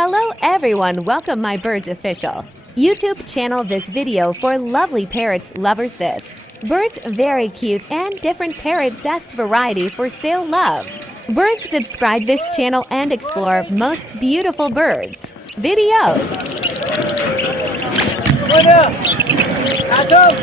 Hello everyone, welcome my Birds Official YouTube channel. This video for lovely parrots lovers this. Birds very cute and different parrot best variety for sale love. Birds subscribe this channel and explore most beautiful birds. Videos. Adam,